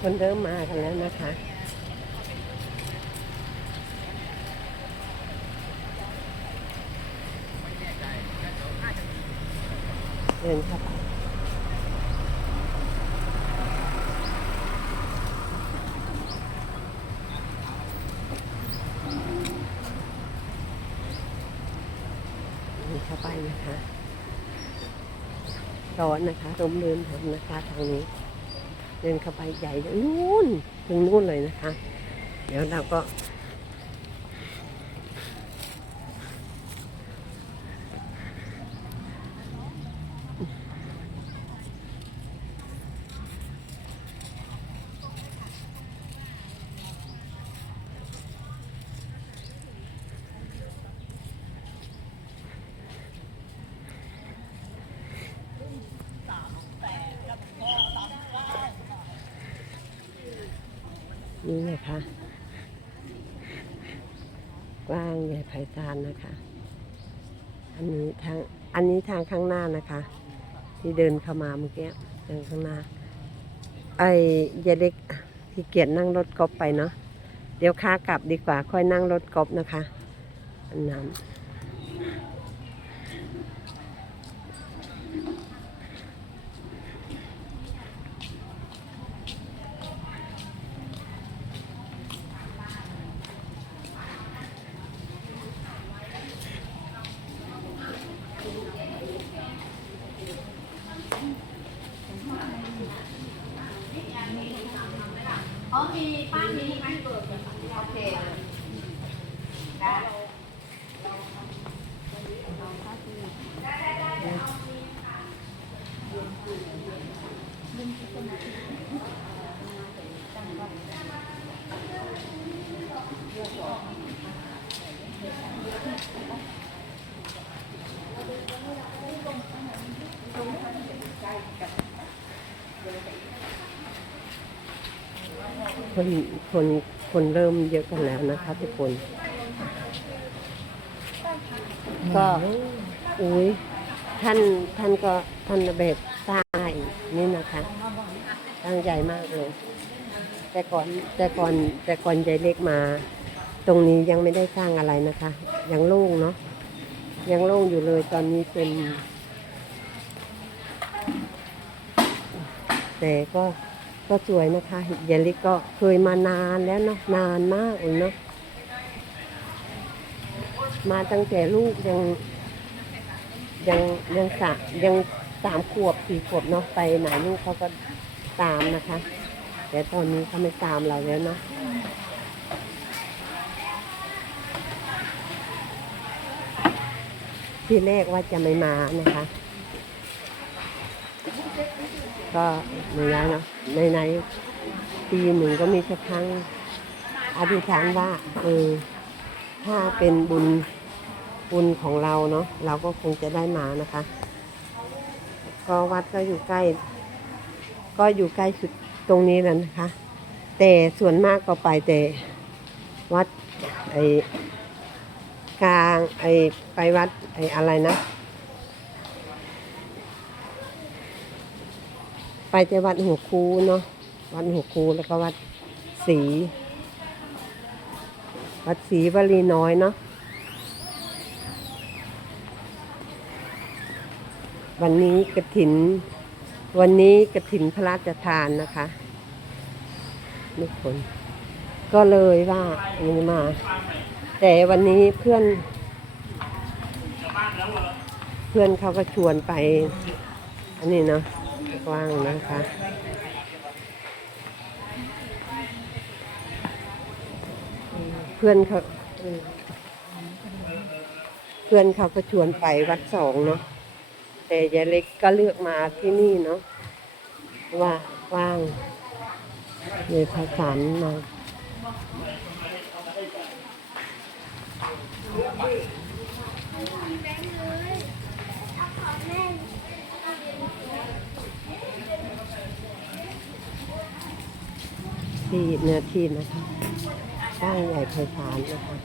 คนเริ่มมากันแล้วนะคะ เดินเข้าไปเดินเข้าไปนะคะ ร้อนนะคะร่มเดินผมนะคะทางนี้ เดินเข้าไปใหญ่เลยนู่นถึงนู่นเลยนะคะ เดี๋ยวเราก็ นี่นะคะ กว้างใหญ่ไพศาลนะคะ อันนี้ทางอันนี้ทางข้างหน้านะคะ ที่เดินเข้ามาเมื่อกี้เดินข้างหน้า ไอ้ยายเล็กที่เกียจนั่งรถกอล์ฟไปเนาะเดี๋ยวค้ากลับดีกว่าค่อยนั่งรถกอล์ฟนะคะอันนั้น คนคนคนเริ่มเยอะกันแล้วนะคะทุกคน ก็อุ้ยท่านท่านก็ท่านระเบิดใต้นี่นะคะตั้งใหญ่มากเลย แต่ก่อนแต่ก่อนแต่ก่อนยายเล็กมา ตรงนี้ยังไม่ได้สร้างอะไรนะคะ ยังโล่งเนาะยังโล่งอยู่เลยตอนนี้เป็นแต่ก็ ก็สวยนะคะยายล็กก็เคยมานานแล้วเนาะนานมากเลยเนาะมาตั้งแต่ลูกยังยังยังสะยังสามขวบสี่ขวบเนาะไปไหนลูกเขาก็ตามนะคะ แต่ตอนนี้เขาไม่ตามเราแล้วเนาะที่แรกว่าจะไม่มานะคะ ก็ไม่ได้เนาะในในปีหนึ่งก็มีสักครั้งอธิษฐานว่าเออถ้าเป็นบุญบุญของเราเนาะเราก็คงจะได้มานะคะ ก็วัดก็อยู่ใกล้ ก็อยู่ใกล้สุดตรงนี้แล้วนะคะ แต่ส่วนมากก็ไปแต่วัดไอ้กลางไอ้ไปวัดไอ้อะไรนะ ไป แต่วัดหัวคูเนาะวัดหัวคูแล้วก็วัดศรีวัดศรีวลีน้อยเนาะวันนี้กระถิน วันนี้กระถินพระราชทานนะคะทุกคนก็เลยว่ามันมา แต่วันนี้เพื่อน เพื่อนเขาก็ชวนไป อันนี้เนาะ ว้างนะคะ เพื่อนเขาเพื่อนเขาก็ชวนไปวัดสองเนาะแต่ยายเล็กก็เลือกมาที่นี่เนาะว่าว่างเลยผสานมา ที่เนื้อที่นะคะกว้างใหญ่ไพศาลนะคะ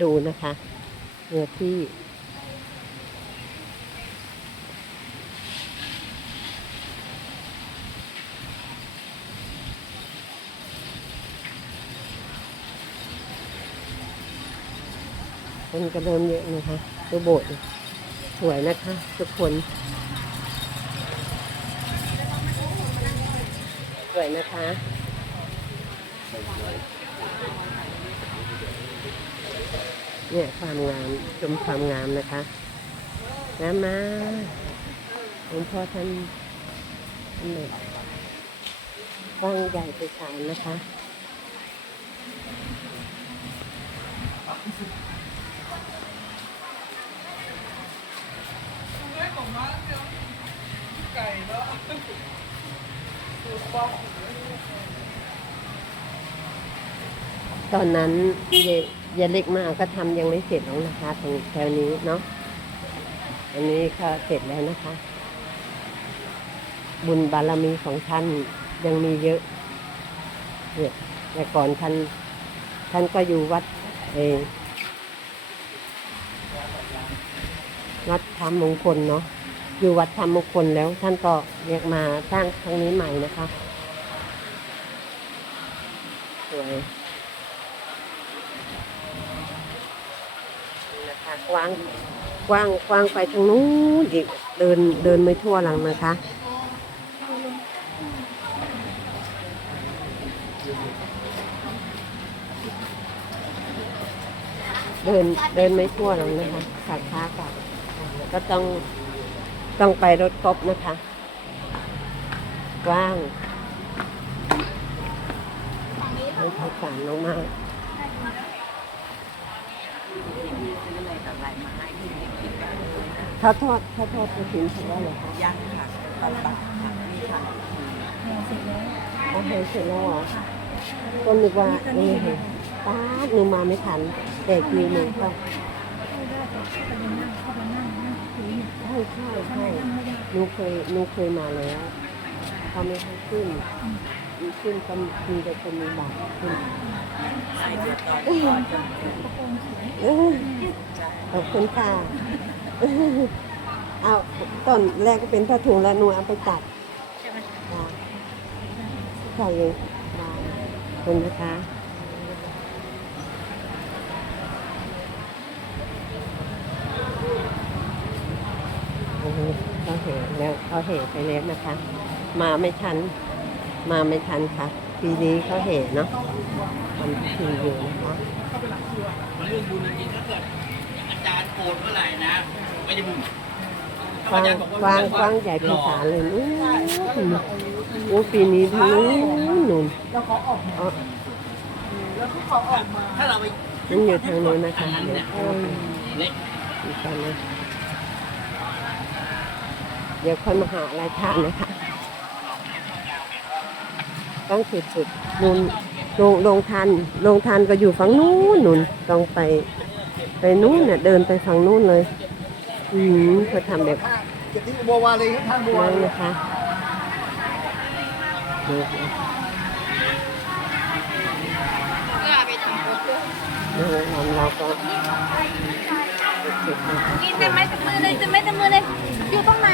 ดูนะคะเนื้อที่ คนก็เริ่มเยอะนะคะตัวโบสถ์สวยนะคะ ทุกคน สวยนะคะเนี่ยความงามชมความงามนะคะงามมาหลวงพ่อท่านท่านแบบกว้างใหญ่ไพศาลนะคะ ตอนนั้นเยยายเล็กมากก็ทำยังไม่เสร็จหรอกนะคะตรงแถวนี้เนาะอันนี้ก็เสร็จแล้วนะคะ บุญบารมีของท่านยังมีเยอะเนี่ยแต่ก่อนท่านท่านก็อยู่วัดเออวัดธรรมมงคลเนาะ อยู่วัดธรรมมงคลแล้วท่านก็เรียกมาสร้างครั้งนี้ใหม่นะคะสวยนะคะกว้างกว้างกว้างไปทางนู้นอีกเดินเดินไม่ทั่วหลังนะคะเดินเดินไม่ทั่วหลังนะคะขาค้ากลับก็ต้อง ต้องไปรถกบนะคะ กว้างไม่ทสารมากๆถ้าทอดถ้าทอดกระถิ่นถือว่าอะไรคะย่างค่ะตัดตัดค่ะนี่ค่ะเอาเห็นเสร็จแล้วเหรอก็นึกว่าเออเห็นป้าดหนูมาไม่ทันแต่คิวหนูก็ใช่ใช่ใช่หนูเคยหนูเคยมาแล้วเขาไม่ให้ขึ้นมีขึ้นก็มีแต่คนมีบัตรขึ้นใส่เดือดต่อก่อนจะเออขอบคุณค่ะเอาตอนแรกก็เป็นผ้าถุงแล้วหนูเอาไปตัดค่ะใส่เลยได้ขอบคุณนะคะ โอ้โหเขาเหแล้วเขาเหไปแล้วนะคะ มาไม่ทัน มาไม่ทันค่ะ ปีนี้เขาเหเนาะทำพิธีอยู่นะคะมันเรื่องบุญจริงๆถ้าเกิดอาจารย์โกรธเมื่อไหร่นะ ไม่ได้บุญกว้างกว้างกว้างใหญ่ไพศาลเลยนู้นโอ้ปีนี้ทางนู้นนู่นแล้วเขาออกมาอ๋อแล้วที่เขาออกมาถ้าเราไปนั่นอยู่ทางนู้นนะทาคะงนั้นเดี๋ยเนี่วยค่อยเล็กอีกกันนะ เดี๋ยวค่อยมาหาอะไรทานนะคะ ต้องสุดๆนู่นโรงโรงทานโรงทานก็อยู่ฝั่งนู้นนู่นต้องไป ไปนู้นเนี่ยเดินไปฝั่งนู้นเลย อืมเขาทำแบบบัวาเลยท่านบัวนั้นนะคะดูเราเราก็ กินแต่ไม้แต่มือเลยแต่ไม้แต่มือเลย อยู่ตรงไหน